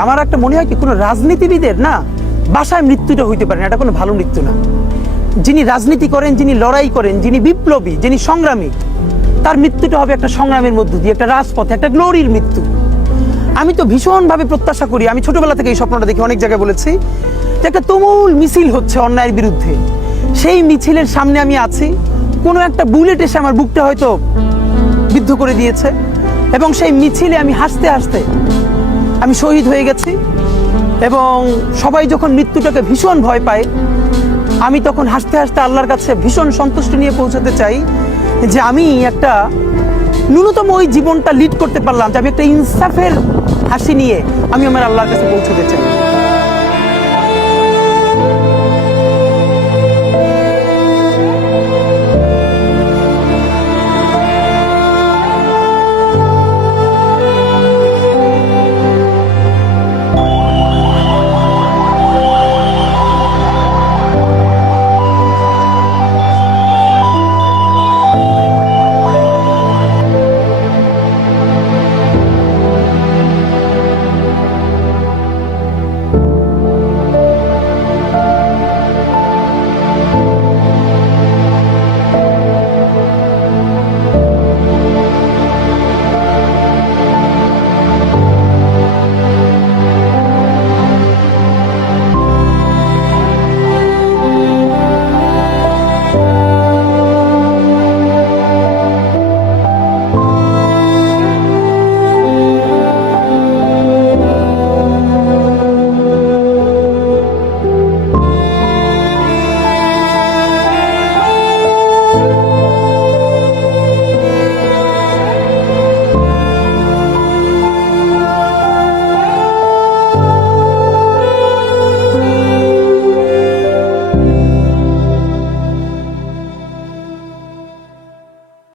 আমার একটা মনে হয় কি, কোনো রাজনীতিবিদের না বাসায় মৃত্যুটা হইতে পারে না, এটা কোনো ভালো মৃত্যু না। যিনি রাজনীতি করেন, যিনি লড়াই করেন, যিনি বিপ্লবী, যিনি সংগ্রামী, তার মৃত্যুটা হবে একটা সংগ্রামের মধ্য দিয়ে, একটা রাজপথে, একটা গ্লোরির মৃত্যু। আমি তো ভীষণভাবে প্রত্যাশা করি, আমি ছোটবেলা থেকে এই স্বপ্নটা দেখি, অনেক জায়গায় বলেছি, যে একটা তুমুল মিছিল হচ্ছে অন্যায়ের বিরুদ্ধে, সেই মিছিলের সামনে আমি আছি, কোনো একটা বুলেট এসে আমার বুকটা হয়তো বিদ্ধ করে দিয়েছে, এবং সেই মিছিলে আমি হাসতে হাসতে আমি শহীদ হয়ে গেছি। এবং সবাই যখন মৃত্যুটাকে ভীষণ ভয় পায়, আমি তখন হাসতে হাসতে আল্লাহর কাছে ভীষণ সন্তুষ্টি নিয়ে পৌঁছাতে চাই যে আমি একটা ন্যূনতম ওই জীবনটা লিড করতে পারলাম, যে আমি একটা ইনসাফের হাসি নিয়ে আমি আমার আল্লাহর কাছে পৌঁছাতে চাই।